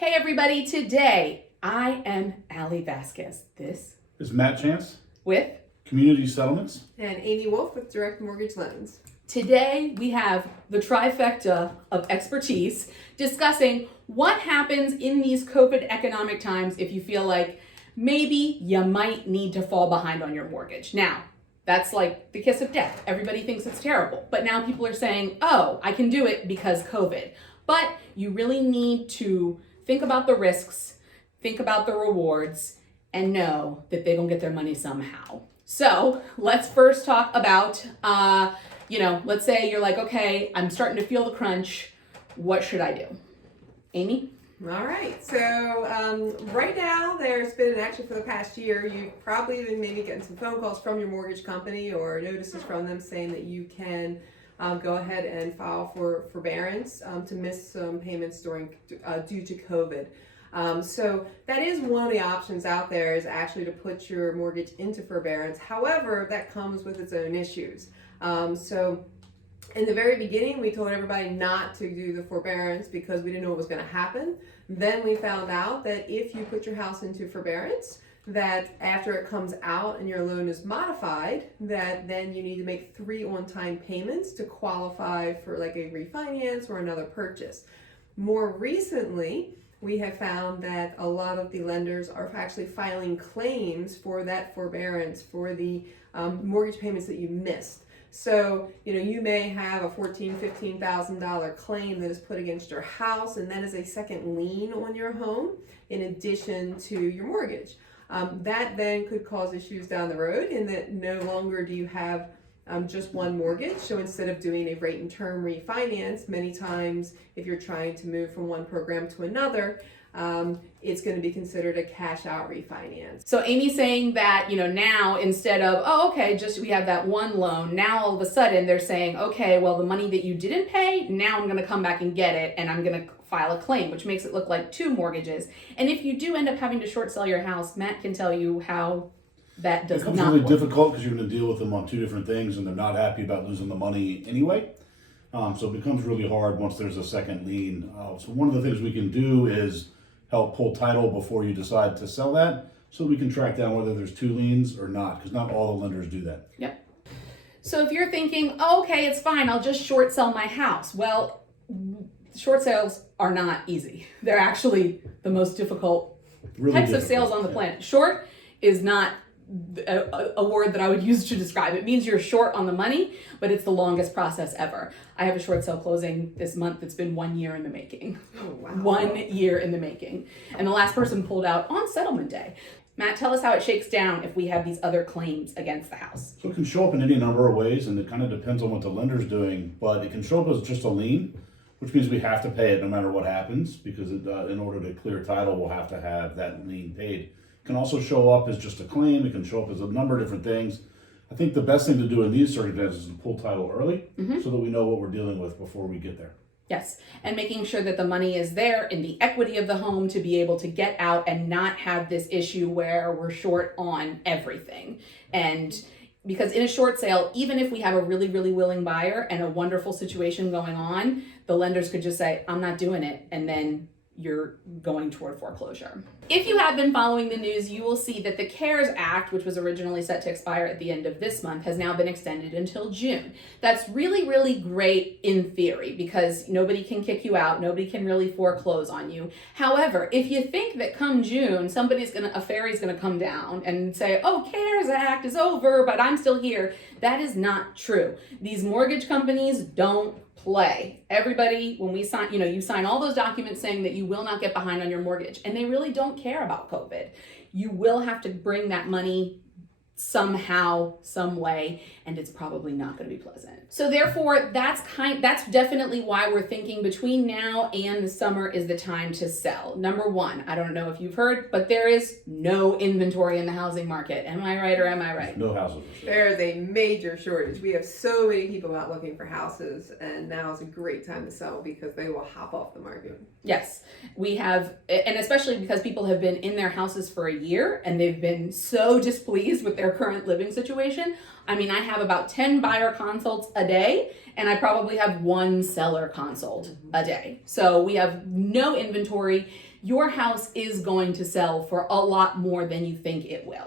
Hey everybody, today I am Allie Vasquez. This is Matt Chance with Community Settlements. And Amy Wolf with Direct Mortgage Loans. Today we have the trifecta of expertise discussing what happens in these COVID economic times if you feel like maybe you might need to fall behind on your mortgage. Now, that's like the kiss of death. Everybody thinks it's terrible, but now people are saying, oh, I can do it because COVID. But you really need to think about the risks, think about the rewards, and know that they're gonna get their money somehow. So let's first talk about, let's say you're like, okay, I'm starting to feel the crunch. What should I do? Amy? All right, so right now there's been, actually for the past year, you've probably been maybe getting some phone calls from your mortgage company or notices from them saying that you can go ahead and file for forbearance to miss some payments due to COVID. So that is one of the options out there, is actually to put your mortgage into forbearance. However, that comes with its own issues. So in the very beginning, we told everybody not to do the forbearance because we didn't know what was going to happen. Then we found out that if you put your house into forbearance, that after it comes out and your loan is modified, that then you need to make 3 on-time payments to qualify for like a refinance or another purchase. More recently, we have found that a lot of the lenders are actually filing claims for that forbearance for the mortgage payments that you missed. So, you may have a $14,000, $15,000 claim that is put against your house, and that is a second lien on your home in addition to your mortgage. That then could cause issues down the road in that no longer do you have just one mortgage. So instead of doing a rate and term refinance, many times if you're trying to move from one program to another, it's going to be considered a cash out refinance. So Amy's saying that, now instead of, we have that one loan, now all of a sudden they're saying, okay, well, the money that you didn't pay, now I'm going to come back and get it, and I'm going to file a claim, which makes it look like 2 mortgages. And if you do end up having to short sell your house, Matt can tell you how that does not work. It becomes really difficult because you're going to deal with them on 2 different things, and they're not happy about losing the money anyway. So it becomes really hard once there's a second lien. So one of the things we can do is help pull title before you decide to sell that, so we can track down whether there's 2 liens or not, because not all the lenders do that. Yep. So if you're thinking, oh, okay, it's fine, I'll just short sell my house. Well, short sales are not easy. They're actually the most difficult types of sales on the planet. Short is not a word that I would use to describe. It means you're short on the money, but it's the longest process ever. I have a short sale closing this month that's been 1 year in the making. Oh, wow. 1 year in the making. And the last person pulled out on settlement day. Matt, tell us how it shakes down if we have these other claims against the house. So it can show up in any number of ways, and it kind of depends on what the lender's doing, but it can show up as just a lien, which means we have to pay it no matter what happens, because in order to clear title, we'll have to have that lien paid. It can also show up as just a claim. It can show up as a number of different things. I think the best thing to do in these circumstances is to pull title early, so that we know what we're dealing with before we get there. Yes, and making sure that the money is there in the equity of the home to be able to get out and not have this issue where we're short on everything. And because in a short sale, even if we have a really, really willing buyer and a wonderful situation going on, the lenders could just say, I'm not doing it, and then you're going toward foreclosure. If you have been following the news, you will see that the CARES Act, which was originally set to expire at the end of this month, has now been extended until June. That's really, really great in theory because nobody can kick you out, nobody can really foreclose on you. However, if you think that come June, a fairy's gonna come down and say, oh, CARES Act is over, but I'm still here, that is not true. These mortgage companies don't play. Everybody, when we sign, you sign all those documents saying that you will not get behind on your mortgage, and they really don't care about COVID. You will have to bring that money somehow, some way, and it's probably not going to be pleasant. So therefore, that's definitely why we're thinking between now and the summer is the time to sell. Number one, I don't know if you've heard, but there is no inventory in the housing market. Am I right or am I right? No houses. There is a major shortage. We have so many people out looking for houses, and now is a great time to sell because they will hop off the market. Yes, we have, and especially because people have been in their houses for a year and they've been so displeased with their current living situation. I mean, I have about 10 buyer consults a day, and I probably have 1 seller consult a day. So we have no inventory. your house is going to sell for a lot more than you think it will.